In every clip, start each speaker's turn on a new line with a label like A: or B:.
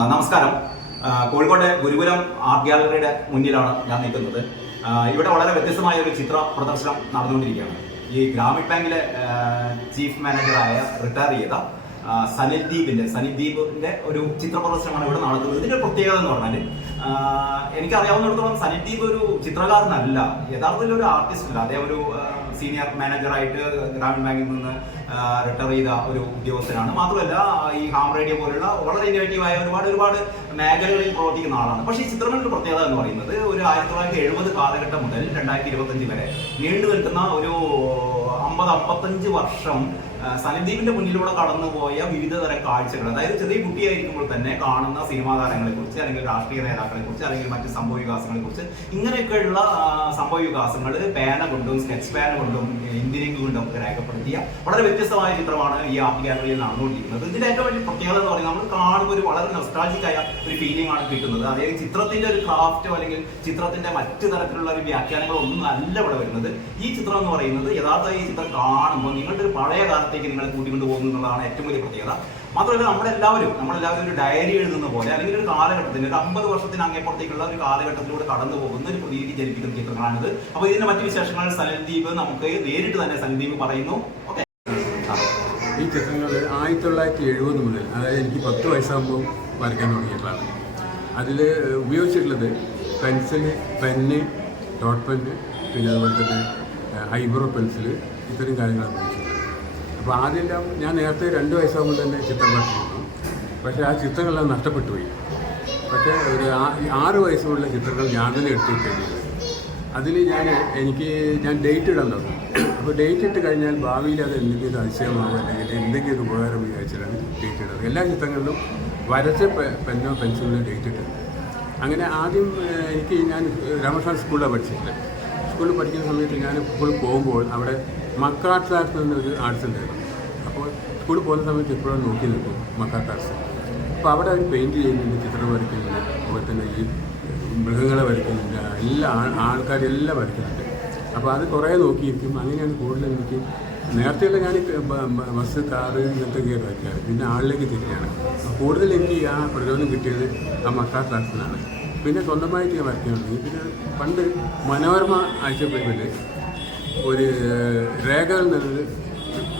A: നമസ്കാരം. കോഴിക്കോട്ടെ കോഴിക്കോട് ഗുരുകുലം ആർട്ട് ഗാലറിയുടെ മുന്നിലാണ് ഞാൻ നിൽക്കുന്നത്. ഇവിടെ വളരെ വ്യത്യസ്തമായ ഒരു ചിത്ര പ്രദർശനം നടന്നുകൊണ്ടിരിക്കുകയാണ്. ഈ ഗ്രാമീൺ ബാങ്കിലെ ചീഫ് മാനേജറായ റിട്ടയർ ചെയ്ത സനിൽ ദീപിന്റെ ഒരു ചിത്ര പ്രദർശനമാണ് ഇവിടെ നടക്കുന്നത്. ഇതിന്റെ പ്രത്യേകത എന്ന് പറഞ്ഞാൽ എനിക്കറിയാവുന്നിടത്തോളം സനിൽ ദീപ് ഒരു ചിത്രകാരനല്ല. യഥാർത്ഥത്തിൽ ഒരു ആർട്ടിസ്റ്റ് അല്ല അദ്ദേഹം ഒരു സീനിയർ മാനേജറായിട്ട് ഗ്രാമീൺ ബാങ്കിൽ നിന്ന് റിട്ടയർ ചെയ്ത ഒരു ഉദ്യോഗസ്ഥനാണ്. മാത്രമല്ല ഈ ഹാം റേഡിയോ പോലുള്ള വളരെ ഇന്നോവേറ്റീവായ ഒരുപാട് ഒരുപാട് മേഖലകളിൽ പ്രവർത്തിക്കുന്ന ആളാണ്. പക്ഷേ ഈ ചിത്രങ്ങളുടെ പ്രത്യേകത എന്ന് പറയുന്നത് ഒരു ആയിരത്തി തൊള്ളായിരത്തി എഴുപത് കാലഘട്ടം മുതൽ രണ്ടായിരത്തി ഇരുപത്തഞ്ച് വരെ നീണ്ടു നിൽക്കുന്ന ഒരു അമ്പത് അമ്പത്തഞ്ച് വർഷം സനദീപിന്റെ മുന്നിലൂടെ കടന്നുപോയ വിവിധ തരം കാഴ്ചകൾ. അതായത് ചെറിയ കുട്ടിയായിരിക്കുമ്പോൾ തന്നെ കാണുന്ന സിനിമാ താരങ്ങളെ കുറിച്ച് അല്ലെങ്കിൽ രാഷ്ട്രീയ നേതാക്കളെ കുറിച്ച് അല്ലെങ്കിൽ മറ്റ് സംഭവ വികാസങ്ങളെ കുറിച്ച് ഇങ്ങനെയൊക്കെയുള്ള സംഭവ വികാസങ്ങൾ പേന കൊണ്ടും സ്കെച്ച് പേന കൊണ്ടും എഞ്ചിനീയറിംഗ് കൊണ്ടും ഒക്കെ രേഖപ്പെടുത്തിയ വളരെ വ്യത്യസ്തമായ ചിത്രമാണ് ഈ ആർട്ട് ഗാലറിയിൽ നടന്നുകൊണ്ടിരിക്കുന്നത്. ഇതിന്റെ ഏറ്റവും വലിയ പ്രത്യേകത എന്ന് പറയുന്നത് നമ്മൾ കാണുമ്പോൾ ഒരു വളരെ നൊസ്റ്റാൾജിക് ആയ ഒരു ഫീലിംഗ് ആണ് കിട്ടുന്നത്. അതായത് ചിത്രത്തിന്റെ ഒരു ക്രാഫ്റ്റോ അല്ലെങ്കിൽ ചിത്രത്തിന്റെ മറ്റു തരത്തിലുള്ള ഒരു വ്യാഖ്യാനങ്ങളോ ഒന്നും അല്ല ഇവിടെ വരുന്നത്. ഈ ചിത്രം എന്ന് പറയുന്നത് യഥാർത്ഥ ഈ ചിത്രം കാണുമ്പോൾ നിങ്ങളുടെ ഒരു പഴയ കാലത്തേക്ക് നിങ്ങളെ കൂട്ടിക്കൊണ്ട് പോകുന്നു എന്നുള്ളതാണ് ഏറ്റവും വലിയ പ്രത്യേകത. മാത്രമല്ല നമ്മളെല്ലാവരും നമ്മളെല്ലാവരും ഒരു ഡയറി എഴുതുന്ന പോലെ അല്ലെങ്കിൽ ഒരു കാലഘട്ടത്തിന് ഒരു അമ്പത് വർഷത്തിന് അങ്ങേപ്പുറത്തേക്കുള്ള ഒരു കാലഘട്ടത്തിലൂടെ കടന്നു പോകുന്ന ഒരു പ്രതീതി ജനിപ്പിക്കുന്ന ചിത്രങ്ങളാണിത്. അപ്പോൾ ഇതിന്റെ മറ്റു വിശേഷങ്ങൾ സനൽദീപ് നമുക്ക് നേരിട്ട് തന്നെ സനൽദീപ് പറയുന്നു. ഓക്കെ.
B: ഈ ചിത്രങ്ങൾ ആയിരത്തി തൊള്ളായിരത്തി എഴുപത് മുതൽ അതായത് എനിക്ക് പത്ത് വയസ്സാകുമ്പോൾ വരയ്ക്കാൻ തുടങ്ങിയിട്ടാണ് അതിൽ ഉപയോഗിച്ചിട്ടുള്ളത് പെൻസിൽ പെന്ന് ഡോട്ട് പെന്ന് പിന്നെ അതുപോലെ തന്നെ ഐബ്രോ പെൻസിൽ ഇത്തരം കാര്യങ്ങളാണ് പഠിച്ചത് അപ്പോൾ ആദ്യമെല്ലാം ഞാൻ നേരത്തെ രണ്ട് വയസ്സാകുമ്പോൾ തന്നെ ചിത്രം വരച്ചിരുന്നു. പക്ഷേ ആ ചിത്രങ്ങളെല്ലാം നഷ്ടപ്പെട്ടു പോയി. പക്ഷേ ഒരു ആറ് വയസ്സുള്ള ചിത്രങ്ങൾ ഞാൻ തന്നെ എടുത്തു വെക്കേണ്ടത് അതിൽ ഞാൻ എനിക്ക് ഞാൻ ഡേറ്റ് ഇടാൻ തുടങ്ങി. അപ്പോൾ ഡേറ്റ് ഇട്ട് കഴിഞ്ഞാൽ ഭാവിയിൽ അത് എന്തെങ്കിലും അതിശയമാകും അല്ലെങ്കിൽ എന്തെങ്കിലും ഉപകാരം വിചാരിച്ചിട്ടാണ് ഡേറ്റ് ഇടുന്നത്. എല്ലാ ചിത്രങ്ങളിലും വരച്ച പെന്നോ പെൻസിലോ ഡേറ്റ് ഇട്ടുണ്ട് അങ്ങനെ ആദ്യം എനിക്ക് ഞാൻ രാമസ്വാമി സ്കൂളിലാണ് പഠിച്ചിട്ടുള്ളത് സ്കൂളിൽ പഠിക്കുന്ന സമയത്ത് ഞാൻ സ്കൂളിൽ പോകുമ്പോൾ അവിടെ മക്കാർട്സ് ആർട്സ് ആർട്സ് ഉണ്ടായിരുന്നു അപ്പോൾ സ്കൂളിൽ പോകുന്ന സമയത്ത് എപ്പോഴും നോക്കി നിൽക്കും മക്കാർട്ട് ആർട്സ് അപ്പോൾ അവിടെ അവർ പെയിന്റ് ചെയ്യുന്നുണ്ട് ചിത്രം വരയ്ക്കുന്നുണ്ട് അതുപോലെ തന്നെ ഈ മൃഗങ്ങളെ വരയ്ക്കുന്നുണ്ട് എല്ലാ ആൾക്കാരെല്ലാം വരയ്ക്കുന്നുണ്ട്. അപ്പോൾ അത് കുറേ നോക്കിയിരിക്കും. അങ്ങനെയാണ് കൂടുതൽ എനിക്ക് നേരത്തെയുള്ള ഞാൻ ബസ് കാറ് ഇങ്ങനത്തെ കയറി വയ്ക്കാറ് പിന്നെ ആളിലേക്ക് തിരിയാണ്. കൂടുതൽ എനിക്ക് ആ പ്രചോദനം കിട്ടിയത് ആ മക്കാർ ക്ലാസ്സിലാണ് പിന്നെ സ്വന്തമായിട്ട് ഞാൻ വരയ്ക്കാൻ തുടങ്ങി. പിന്നെ പണ്ട് മനോരമ ആഴ്ചപ്പേരിൽ ഒരു രേഖകൾ എന്നൊരു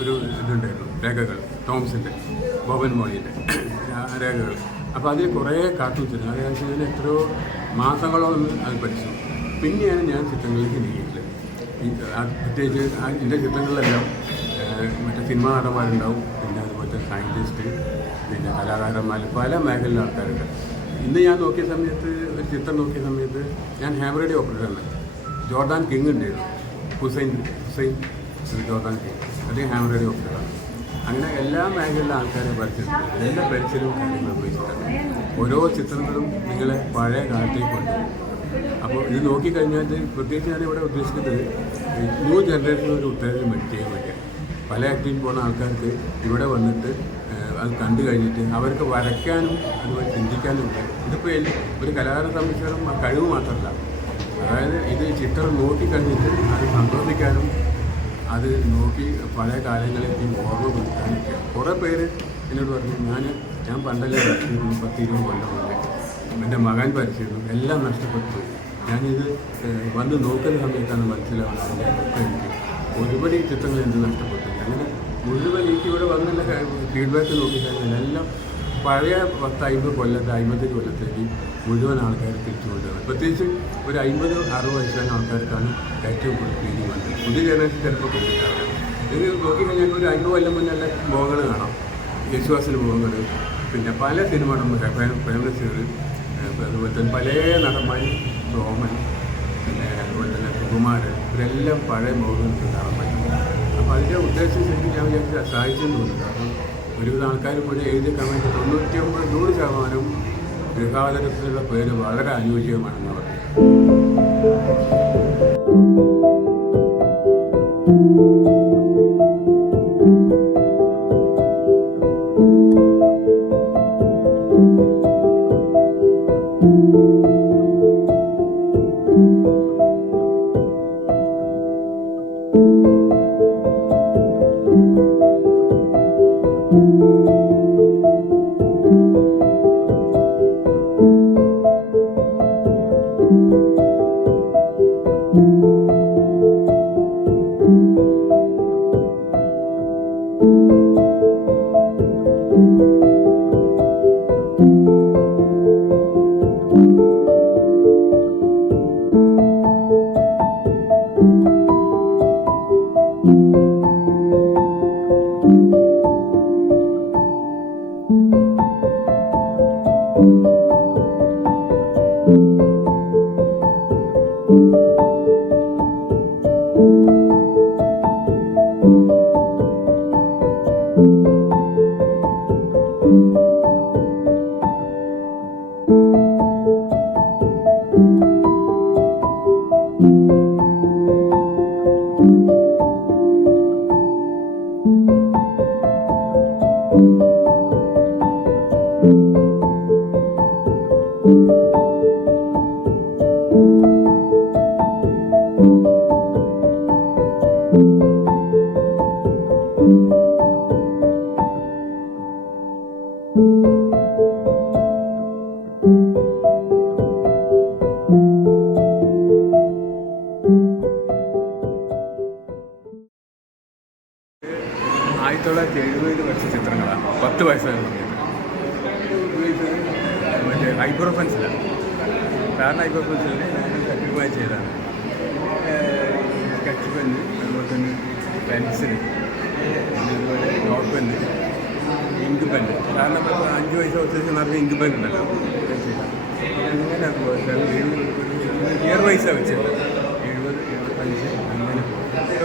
B: ഒരു ഇതുണ്ടായിരുന്നു രേഖകൾ ടോംസിന്റെ ബോബൻ മോളിയുടെ രേഖകൾ. അപ്പോൾ അതിൽ കുറേ കാർട്ടൂൺസ് ഉണ്ട് അതായത് ഞാൻ എത്രയോ മാസങ്ങളോളം അത് പഠിച്ചു. പിന്നെയാണ് ഞാൻ ചിത്രങ്ങളിലേക്ക് നീങ്ങിയിട്ടുള്ളത് ആ പ്രത്യേകിച്ച് എന്റെ ചിത്രങ്ങളിലെല്ലാം മറ്റേ സിനിമാ നടന്മാരുണ്ടാവും പിന്നെ അതുപോലത്തെ സയന്റിസ്റ്റ് പിന്നെ കലാകാരന്മാർ പല മേഖലയിലെ ആൾക്കാരുണ്ട്. ഇന്ന് ഞാൻ നോക്കിയ സമയത്ത് ഒരു ചിത്രം നോക്കിയ സമയത്ത് ഞാൻ ഹാമറേഡി ഓപ്പറേറ്ററാണ് ജോർദാൻ കിങ് ഉണ്ടായിരുന്നു. ഹുസൈൻ ഹുസൈൻ ജോർദാൻ അല്ലെങ്കിൽ ഹാമറേഡി ഓപ്പറേറ്ററാണ് അങ്ങനെ എല്ലാ മേഖലയിലെ ആൾക്കാരെ വരച്ചിട്ടുണ്ട് എല്ലാ പരിചയവും കാര്യങ്ങളും ഉപയോഗിച്ചിട്ടാണ് ഓരോ ചിത്രങ്ങളും നിങ്ങളെ പഴയ കാലത്തേക്ക് കൊണ്ടുപോകും അപ്പോൾ ഇത് നോക്കിക്കഴിഞ്ഞാൽ പ്രത്യേകിച്ച് ഞാൻ ഇവിടെ ഉദ്ദേശിക്കുന്നത് ന്യൂ ജനറേഷന് ഒരു ഉത്തരവിൽ മെഡിറ്റ് ചെയ്യാൻ വേണ്ടിയാണ്. പല ആക്ടിങ് പോകുന്ന ആൾക്കാർക്ക് ഇവിടെ വന്നിട്ട് അത് കണ്ടു കഴിഞ്ഞിട്ട് അവർക്ക് വരയ്ക്കാനും അതുപോലെ ചിന്തിക്കാനും ഇതിപ്പോൾ ഒരു കലാകാര സംബന്ധിച്ചിടത്തോളം കഴിവ് മാത്രമല്ല. അതായത് ഇത് ചിത്രം നോക്കിക്കഴിഞ്ഞിട്ട് അത് സന്തോഷിക്കാനും അത് നോക്കി പഴയ കാലങ്ങളിലേക്ക് ഓർമ്മ പുതുക്കാനും കുറേ പേര് എന്നോട് പറഞ്ഞു ഞാൻ ഞാൻ പണ്ടല്ലേ പഠിച്ചിരുന്നു പത്ത് ഇരുപത് കൊല്ലം മുന്നേ. എന്റെ മകൻ പഠിച്ചിരുന്നു എല്ലാം നഷ്ടപ്പെട്ടു. ഞാനിത് വന്ന് നോക്കുന്ന സമയത്താണ് മനസ്സിലാവുന്നത് എനിക്ക്. ഒരുപാട് ഈ ചിത്രങ്ങൾ എന്ത് നഷ്ടപ്പെട്ടു. അങ്ങനെ മുഴുവൻ എനിക്ക് ഇവിടെ വന്നുള്ള ഫീഡ്ബാക്ക് നോക്കിക്കഴിഞ്ഞാൽ എല്ലാം പഴയ പത്ത് അമ്പത് കൊല്ലത്തെ അമ്പത്തഞ്ച് കൊല്ലത്തേക്ക് മുഴുവൻ ആൾക്കാർ തിരിച്ചു കൊണ്ടുവരുന്നത് പ്രത്യേകിച്ച് ഒരു അമ്പത് അറുപത് വയസ്സായ ആൾക്കാർക്കാണ് ഏറ്റവും കൂടുതൽ ഫീലിംഗ് വന്നത്. പുതിയ ജനറേഷൻ ചിലപ്പോൾ കണ്ടിട്ടാണ്. ഇത് നോക്കിക്കഴിഞ്ഞാൽ ഒരു അമ്പത് കൊല്ലം മുന്നുള്ള മുഖങ്ങൾ കാണാം. യേശുവാസിന് മുഖങ്ങൾ പിന്നെ പല സിനിമ പ്രേമനസീർ അതുപോലെ തന്നെ പല നടന്മാരി സോമൻ പിന്നെ അതുപോലെ തന്നെ സുകുമാരൻ ഇവരെല്ലാം പഴയ മുഖങ്ങൾക്ക് കാണാൻ പറ്റും. അപ്പോൾ അതിന്റെ ഉദ്ദേശം ശരിക്കും ഞാൻ വിചാരിച്ച സഹായിച്ചെന്ന് തോന്നുന്നു. കാരണം ഒരുവിധ ആൾക്കാർ കൂടി എഴുതിയ കമന്റ് തൊണ്ണൂറ്റി ഒമ്പത് നൂറ് ശതമാനം ഗൃഹാതരത്തിലുള്ള പേര് വളരെ അനുയോജ്യമാണെന്ന് പറഞ്ഞു. ആയിരത്തി തൊള്ളായിരത്തി എഴുപതിൽ വരച്ച ചിത്രങ്ങളാണ്. പത്ത് വയസ്സായ മറ്റേ ഐബ്രോ പെൻസിലാണ് സാധാരണ ഐബ്രോ പെൻസിലിന് കട്ടിമായി ചെയ്താണ് സ്കെച്ച് പെന്ന് അതുപോലെ തന്നെ പെൻസിൽ അതുപോലെ നോട്ട് പെന്ന് ഇങ്ക് പെന്ന് കാരണം അഞ്ച് വയസ്സ് വെച്ച് നിറഞ്ഞ ഇങ്ക് പെൻ ഉണ്ടല്ലോ. അങ്ങനെ ഇയർ വൈസാണ് വെച്ചത്. എഴുപത് എഴുപത്തഞ്ച് അങ്ങനെ.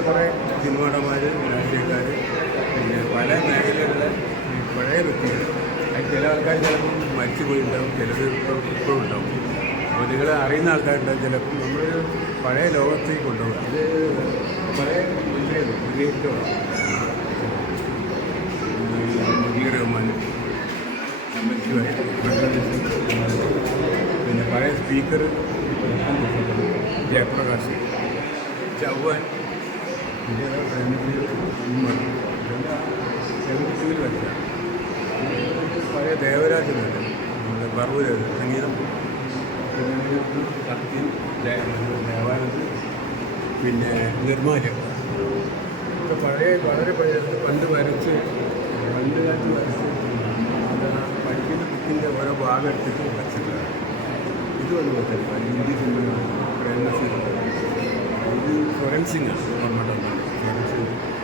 B: കുറേ സിനിമ നടന്മാർ രാഷ്ട്രീയക്കാർ പല മേഖലകളിലെ പഴയ വ്യക്തികൾ. അത് ചില ആൾക്കാർ ചിലപ്പം മരിച്ചു പോയിട്ടുണ്ടാവും ചിലത് ഇപ്പം ഇപ്പോഴും ഉണ്ടാവും അപ്പോൾ നിങ്ങൾ അറിയുന്ന ആൾക്കാരുണ്ടാവും ചിലപ്പം നമ്മൾ പഴയ ലോകത്തേക്ക് കൊണ്ടുപോകും. അത് പഴയ വിജയിക്കണം മുജീർ റഹ്മാൻ നമ്പർ പിന്നെ പഴയ സ്പീക്കർ ജയപ്രകാശ്. ചൗവാൻ സെവന്റീവിൽ വെച്ച പഴയ ദേവരാജനുണ്ട് നമ്മുടെ ബർവൂര് സംഗീതം പിന്നെ സത്യം ദേവാനന്ദ് പിന്നെ നിർമ്മാല്യം ഒക്കെ പഴയ വളരെ പഴയ പണ്ട് വരച്ച് പണ്ട് കാലത്ത് വരച്ച് പഠിക്കുന്ന ബുക്കിന്റെ ഓരോ ഭാഗം എടുത്തിട്ട് വരച്ചിട്ടുള്ളതാണ് ഇതും അതുപോലെ തന്നെ ഹിന്ദി സിനിമയാണ് പ്രേമസിംഗ് ഇത് സ്വരൻ സിംഗ് ആണ് ഓർമ്മ സ്വരൻ സിംഗ്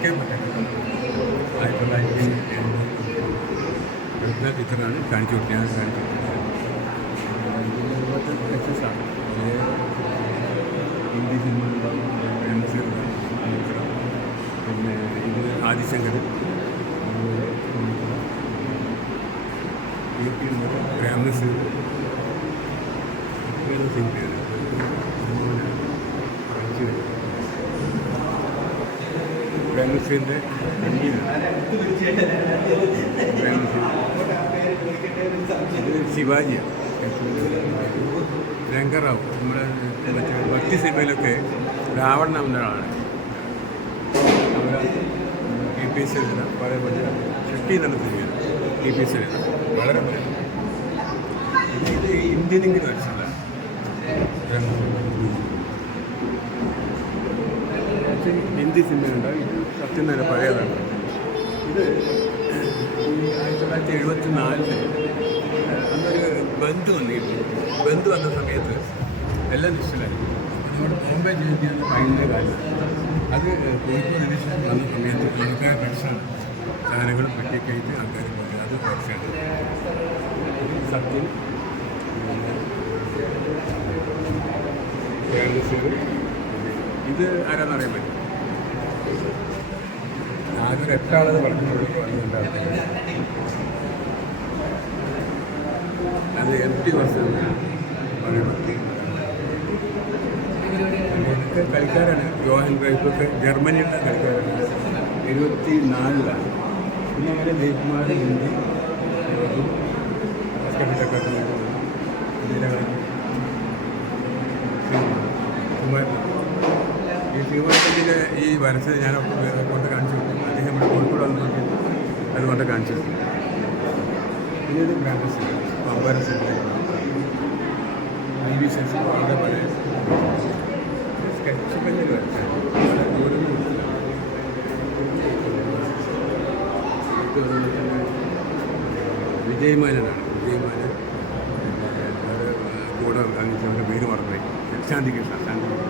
B: എസ് കെ പട്ടേൽ ആയിരത്തി തൊള്ളായിരത്തി എൺപത്തി ചിത്രമാണ് കാണിച്ചു കൊടുത്തത് ഞാൻ കാണിച്ചു കൊടുത്തത് എക്സസാണ് ഹിന്ദി സിനിമ പിന്നെ ഇത് ആദിശങ്കർ യു പി പ്രേംനസീർ സിനിമയാണ് ഇത് ശിവാജിയാണ് രംഗറാവു. നമ്മുടെ മറ്റേ ഭക്തി സിനിമയിലൊക്കെ രാവണൻ എന്ന ആളാണ് കെ പി എസ് എഴുതുന്ന പഴയ പഴയ ഷെട്ടി എന്നുള്ള സിനിമയാണ് പി എസ് എഴുതുന്ന. വളരെ പഴയ ഇത് ഇന്ത്യൻ ഇംഗ്ലീഷ് വരച്ചതാണ് ഹിന്ദി സിനിമയുണ്ട്. സത്യം പഴയതാണ് ഇത് ആയിരത്തി തൊള്ളായിരത്തി എഴുപത്തി നാലിൽ അന്നൊരു ബന്ധു വന്നിരുന്നു. ബന്ധു വന്ന സമയത്ത് എല്ലാം നിശ്ചലായി നമ്മുടെ ബോംബെ ജയന്തിയാണ് കഴിഞ്ഞ കാര്യം. അത് കോഴിക്കോട് നിമിഷം വന്ന സമയത്ത് ആൾക്കാർ രക്ഷമാണ് സാധനങ്ങളും പെട്ടിക്കയറ്റ് ആൾക്കാർ പോയി. അത് രക്ഷയാണ് സത്യം കേരളത്തിൽ ഇത് ആരാന്നറിയാൻ പറ്റും? ഒരു എട്ടാളത് അതുകൊണ്ടാണ് അത് എം ടി വർഷം ഇതൊക്കെ കളിക്കാരാണ്. ജോഹൻ ക്രൈഫൊക്കെ ജർമ്മനിയുടെ കളിക്കാരാണ്. എഴുപത്തി നാലിലാണ് പിന്നെ അങ്ങനെ ജയ്കുമാർ ഹിന്ദി ഈ ശ്രീമാനത്തിന്റെ ഈ വരച്ച് ഞാൻ കൊണ്ട് കാണിച്ചു കോഴിക്കോട് വന്ന് നോക്കി അത് കൊണ്ട് കാണിച്ചു. പിന്നെ ഇത് ബ്രാൻഡസ് പമ്പര ഐ വി സെൻസ് അതേപോലെ സ്കെച്ച് പെണ്ണിൽ വരച്ചാൽ ദൂരം വിജയമാനാണ് വിജയമാനൻ കൂടെ കാണിച്ചവന്റെ പേര് മറന്നുപോയി ശാന്തി കൃഷ്ണ ശാന്തി കൃഷ്ണ